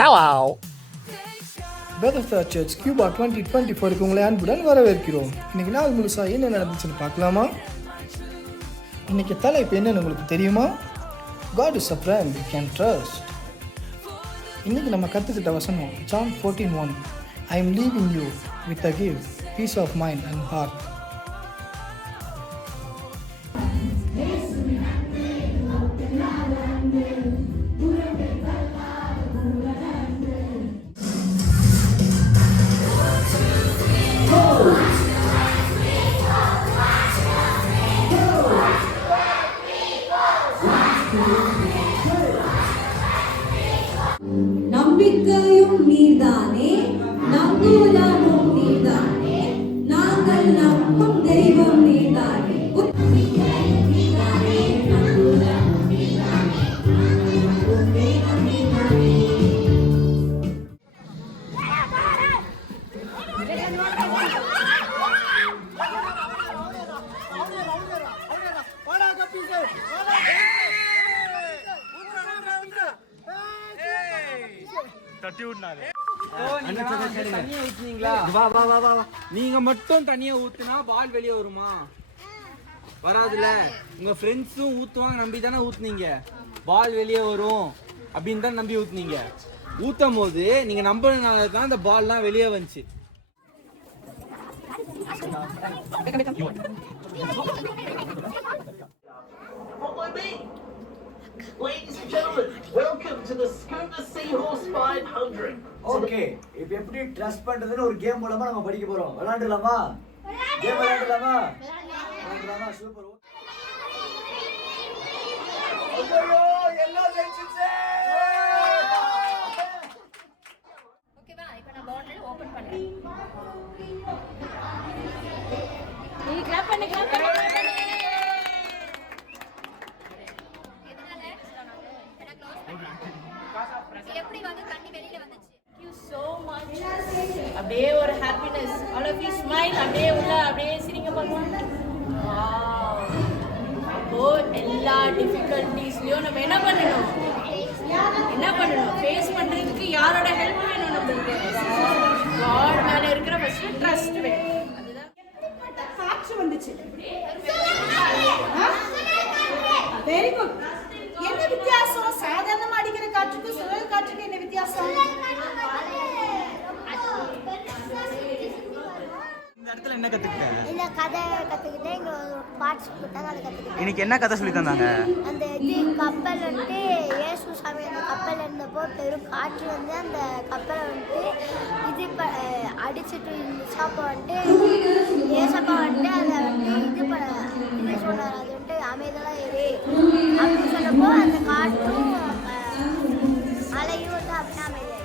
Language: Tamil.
Hello. Bethesda Church Cuba 2024 உங்களை அன்புடன் வரவேற்கிறோம். இன்னைக்கு நாள் முழுசா என்ன நடந்துச்சுன்னு பார்க்கலாமா? இன்னைக்கு தலைப்பு என்னன்னு உங்களுக்கு தெரியுமா? God is a friend you can trust. இன்னைக்கு நம்ம கற்றுக்கிட்ட வசனம் John 14:1. I am leaving you with a gift, peace of mind and heart. நம்பிக்கையும் நீர்தானே, நம்புவதும் நீர்தானே, நாங்கள் நம்பும் தெய்வம் நீர்தானே. நீங்க மட்டும் தண்ணிய ஊத்துனா பால் வெளியே வருமா? வராதுல. உங்க ஃப்ரெண்ட்ஸும் ஊத்துவாங்க நம்பி தானே ஊத்துனீங்க. பால் வெளியே வரும் அப்படின்னு தான் நம்பி ஊத்துனீங்க. ஊத்தும் போது நீங்க நம்பினால தான் அந்த பால்லாம் வெளியே வந்துச்சு. Ladies and gentlemen, welcome to the Scuba Seahorse 500. Okay, இப்போ எப்படி ட்ரஸ்ட் பண்றதுன்னு ஒரு கேம் மூலமா நம்ம படிக்க போறோம். விளையாடலாமா? கேம் விளையாடலாமா? விளையாடலாமா? சூப்பர். ஓகேயோ, எல்லாம் ஜெயிச்சிச்சே. ஓகேவா? இப்போ நான் பாட்டில் ஓபன் பண்றேன். நீ கிளாப் பண்ணு. எப்படி வந்து தண்ணி வெளியில வந்துச்சு? Thank you so much. அப்படியே ஒரு happiness. All of you smile. அப்படியே உள்ள அப்படியே சிரிங்க பாருங்க. வாவ். அப்போ எல்லா டிஃபிகல்ட்டிஸ்லயும் நம்ம என்ன பண்ணணும்? ஃபேஸ் பண்றதுக்கு யாரோட ஹெல்ப் வேணும் நமக்கு? God மேல இருக்கிற ஃபர்ஸ்ட் ட்ரஸ்ட் வேணும். அதுதான் காற்று வந்துச்சு. Very good. என்ன வித்தியாசம்? சாதாரணமா அடிக்கிற காற்றுக்கும் சுழல் காற்றுக்கும் என்ன வித்தியாசம்? இந்த இடத்துல என்ன கத்துக்கிட்ட? இந்த கதை கற்றுக்கிட்டேன். இங்கே ஒரு பாட்டு கொடுத்தாங்க, அதை கற்றுக்கிட்டேன். இன்னைக்கு என்ன கதை சொல்லி தந்தாங்க? அந்த கப்பல் வந்துட்டு இயேசு சாமி அந்த கப்பல் இருந்தப்போ பெரும் காற்று வந்து அந்த கப்பலை வந்துட்டு அடிச்சுட்டு இருந்துச்சு. அப்போ வந்துட்டு ஏசப்பா வந்துட்டு அதை வந்துட்டு இது சொன்னார். அது வந்துட்டு அமைதலாக ஏறி அப்படின்னு சொன்னப்போ அந்த காற்றும் அலையும் வந்து அப்படின்னா அமைதி